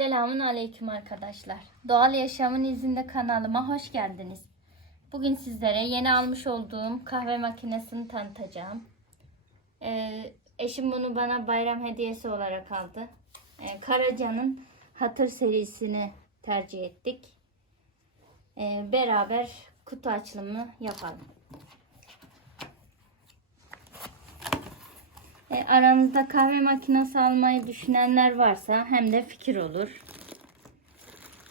Selamun Aleyküm arkadaşlar. Doğal Yaşamın izinde kanalıma hoş geldiniz. Bugün sizlere yeni almış olduğum kahve makinesini tanıtacağım. Ee, eşim bunu bana bayram hediyesi olarak aldı. Ee, Karaca'nın Hatır serisini tercih ettik. Ee, beraber kutu açılımı yapalım. Aranızda kahve makinesi almayı düşünenler varsa hem de fikir olur.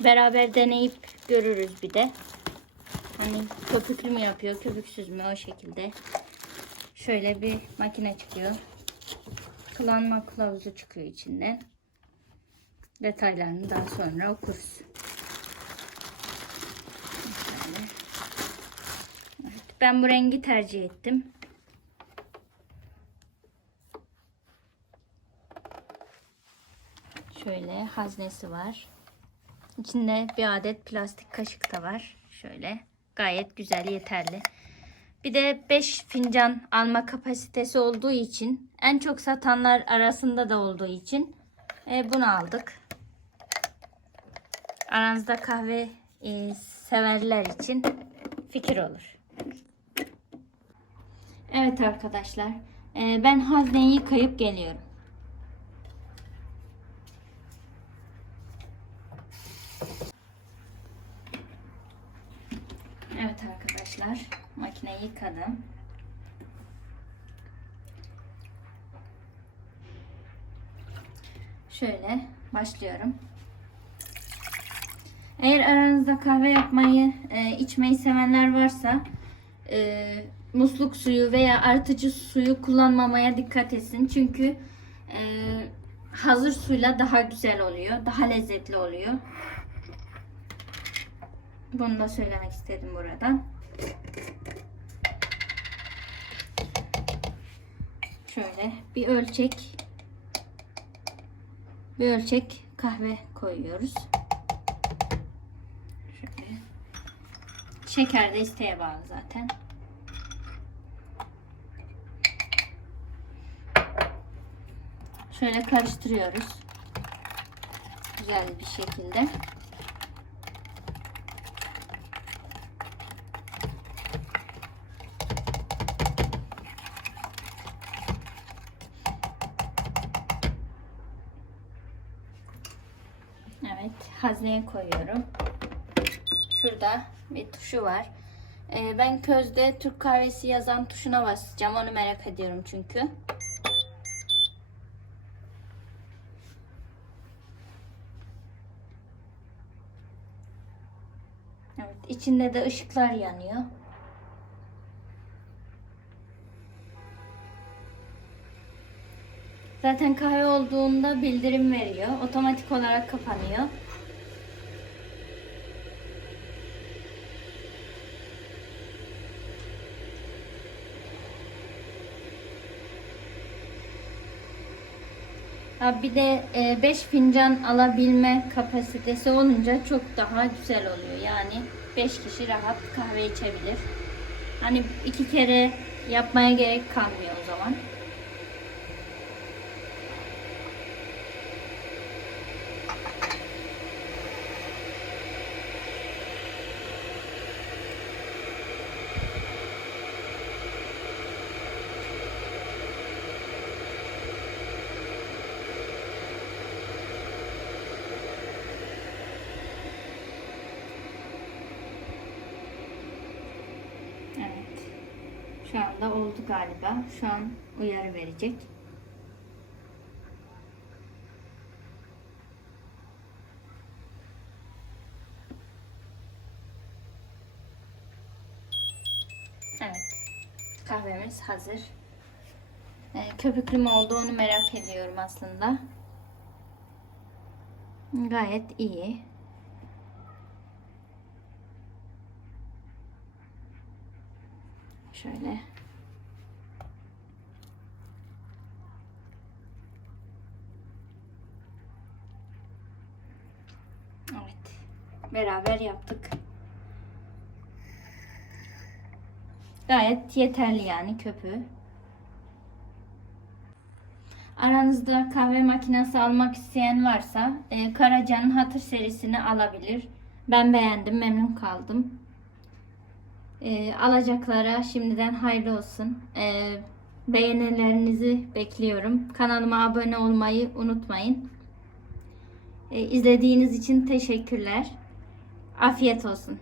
Beraber deneyip görürüz bir de. Hani köpüklü mü yapıyor, köpüksüz mü o şekilde. Şöyle bir makine çıkıyor. Kullanma kılavuzu çıkıyor içinden. Detaylarını daha sonra okuruz. Ben bu rengi tercih ettim. Şöyle haznesi var. İçinde bir adet plastik kaşık da var. Şöyle gayet güzel yeterli. Bir de 5 fincan alma kapasitesi olduğu için en çok satanlar arasında da olduğu için e, bunu aldık. Aranızda kahve e, severler için fikir olur. Evet arkadaşlar e, ben hazneyi yıkayıp geliyorum. Evet arkadaşlar makineyi yıkadım. Şöyle başlıyorum. Eğer aranızda kahve yapmayı, e, içmeyi sevenler varsa e, musluk suyu veya artıcı suyu kullanmamaya dikkat etsin. Çünkü e, hazır suyla daha güzel oluyor, daha lezzetli oluyor. Bunu da söylemek istedim burada. Şöyle bir ölçek bir ölçek kahve koyuyoruz. Şöyle. Şeker de isteğe bağlı zaten. Şöyle karıştırıyoruz. Güzel bir şekilde. Hazneye koyuyorum. Şurada bir tuşu var. Ee, ben közde Türk kahvesi yazan tuşuna basacağım. Onu merak ediyorum çünkü. Evet, içinde de ışıklar yanıyor. Zaten kahve olduğunda bildirim veriyor. Otomatik olarak kapanıyor. Bir de 5 fincan alabilme kapasitesi olunca çok daha güzel oluyor. Yani 5 kişi rahat kahve içebilir. Hani iki kere yapmaya gerek kalmıyor o zaman. Evet. Şu anda oldu galiba. Şu an uyarı verecek. Evet. Kahvemiz hazır. Ee, köpüklü mü oldu onu merak ediyorum aslında. Gayet iyi. Şöyle. Evet. Beraber yaptık. Gayet yeterli yani köpüğü. Aranızda kahve makinesi almak isteyen varsa e, Karaca'nın Hatır serisini alabilir. Ben beğendim, memnun kaldım. E, alacaklara şimdiden hayırlı olsun. E, beğenilerinizi bekliyorum. Kanalıma abone olmayı unutmayın. E, izlediğiniz için teşekkürler. Afiyet olsun.